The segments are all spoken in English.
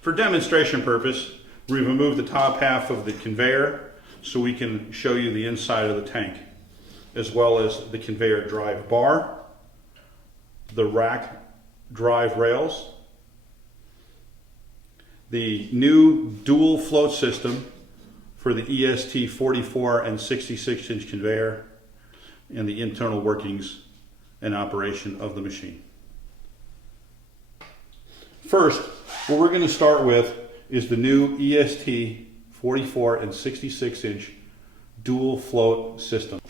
For demonstration purpose, we've removed the top half of the conveyor so we can show you the inside of the tank, as well as the conveyor drive bar, the rack drive rails, the new dual float system for the EST 44 and 66-inch conveyor, and the internal workings and operation of the machine. First, what we're going to start with is the new EST 44 and 66-inch dual float system.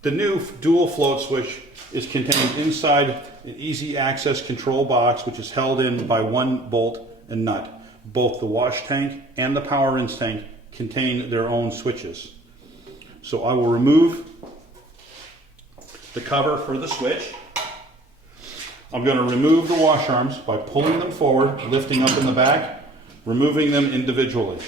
The new dual float switch is contained inside an easy access control box, which is held in by one bolt and nut. Both the wash tank and the power rinse tank contain their own switches. So I will remove the cover for the switch. I'm going to remove the wash arms by pulling them forward, lifting up in the back, removing them individually.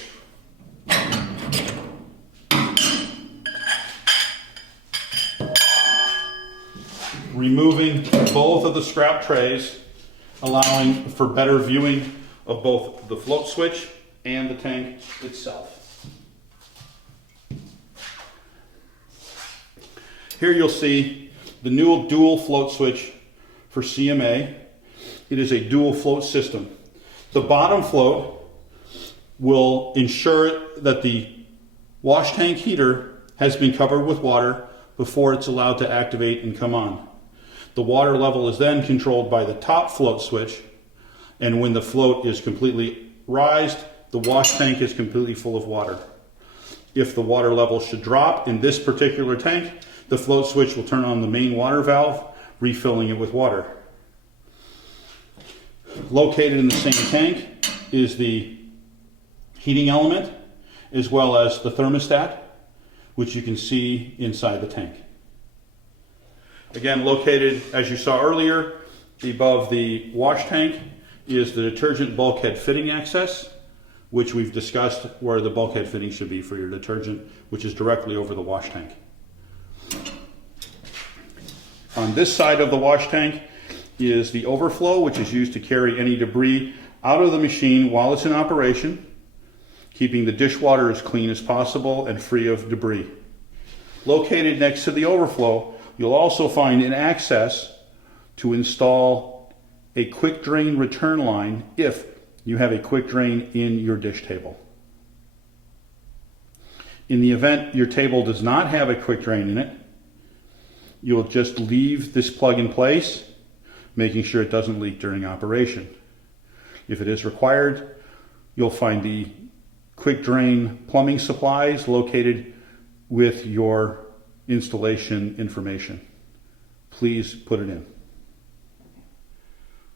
Removing both of the scrap trays, allowing for better viewing of both the float switch and the tank itself. Here you'll see the new dual float switch for CMA. It is a dual float system. The bottom float will ensure that the wash tank heater has been covered with water before it's allowed to activate and come on. The water level is then controlled by the top float switch, and when the float is completely raised, the wash tank is completely full of water. If the water level should drop in this particular tank, the float switch will turn on the main water valve, refilling it with water. Located in the same tank is the heating element, as well as the thermostat, which you can see inside the tank. Again, located, as you saw earlier, above the wash tank is the detergent bulkhead fitting access, which we've discussed where the bulkhead fitting should be for your detergent, which is directly over the wash tank. On this side of the wash tank is the overflow, which is used to carry any debris out of the machine while it's in operation, keeping the dishwater as clean as possible and free of debris. Located next to the overflow, you'll also find an access to install a quick drain return line if you have a quick drain in your dish table. In the event your table does not have a quick drain in it, you'll just leave this plug in place, making sure it doesn't leak during operation. If it is required, you'll find the quick drain plumbing supplies located with your installation information. Please put it in.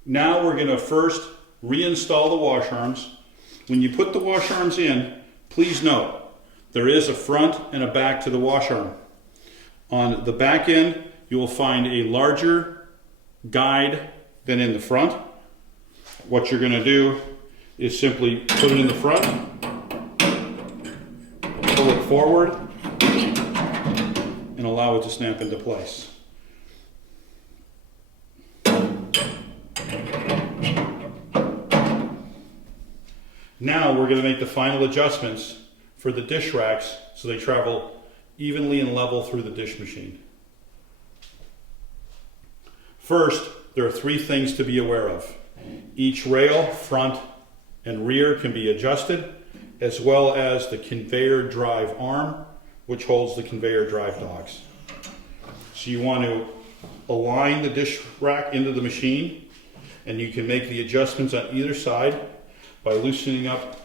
Now we're going to first reinstall the wash arms. When you put the wash arms in, please note there is a front and a back to the wash arm. On the back end, you will find a larger guide than in the front. What you're going to do is simply put it in the front, pull it forward, and allow it to snap into place. Now we're going to make the final adjustments for the dish racks so they travel evenly and level through the dish machine. First, there are three things to be aware of. Each rail, front and rear, can be adjusted, as well as the conveyor drive arm, which holds the conveyor drive dogs. So you want to align the dish rack into the machine, and you can make the adjustments on either side by loosening up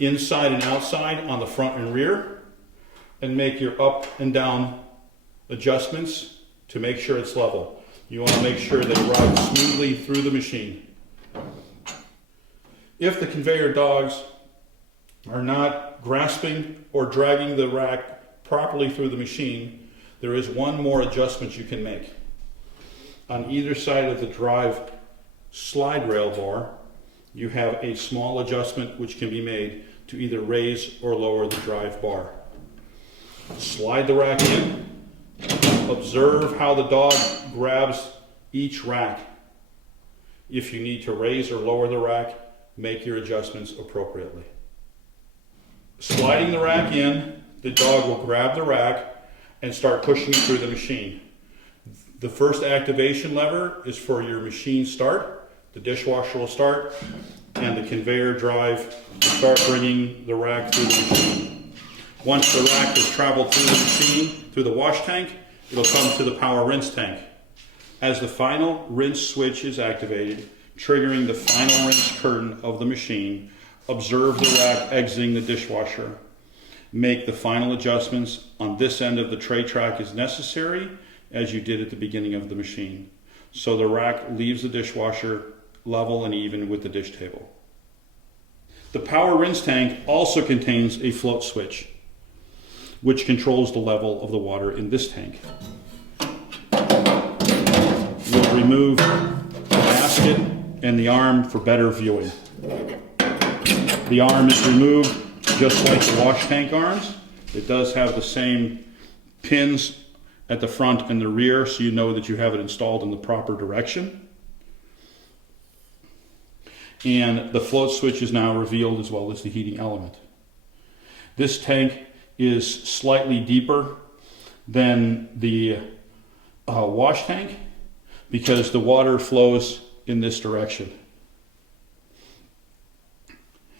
inside and outside on the front and rear, and make your up and down adjustments to make sure it's level. You want to make sure they ride smoothly through the machine. If the conveyor dogs are not grasping or dragging the rack properly through the machine, there is one more adjustment you can make. On either side of the drive slide rail bar, you have a small adjustment which can be made to either raise or lower the drive bar. Slide the rack in. Observe how the dog grabs each rack. If you need to raise or lower the rack, make your adjustments appropriately. Sliding the rack in, the dog will grab the rack and start pushing it through the machine. The first activation lever is for your machine start. The dishwasher will start, and the conveyor drive will start bringing the rack through the machine. Once the rack has traveled through the machine, through the wash tank, it'll come to the power rinse tank. As the final rinse switch is activated, triggering the final rinse curtain of the machine, observe the rack exiting the dishwasher. Make the final adjustments on this end of the tray track as necessary, as you did at the beginning of the machine, so the rack leaves the dishwasher level and even with the dish table. The power rinse tank also contains a float switch, which controls the level of the water in this tank. We'll remove the basket and the arm for better viewing. The arm is removed just like the wash tank arms. It does have the same pins at the front and the rear, so you know that you have it installed in the proper direction. And the float switch is now revealed, as well as the heating element. This tank is slightly deeper than the wash tank because the water flows in this direction.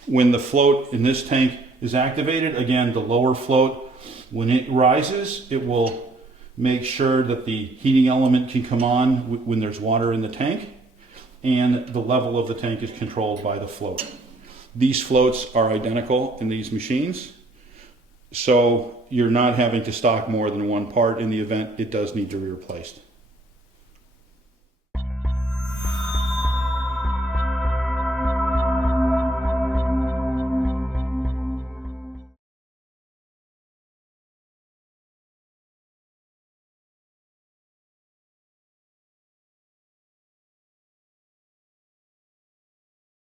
When the float in this tank is activated, again, the lower float, when it rises, it will make sure that the heating element can come on when there's water in the tank, and the level of the tank is controlled by the float. These floats are identical in these machines, so you're not having to stock more than one part in the event it does need to be replaced.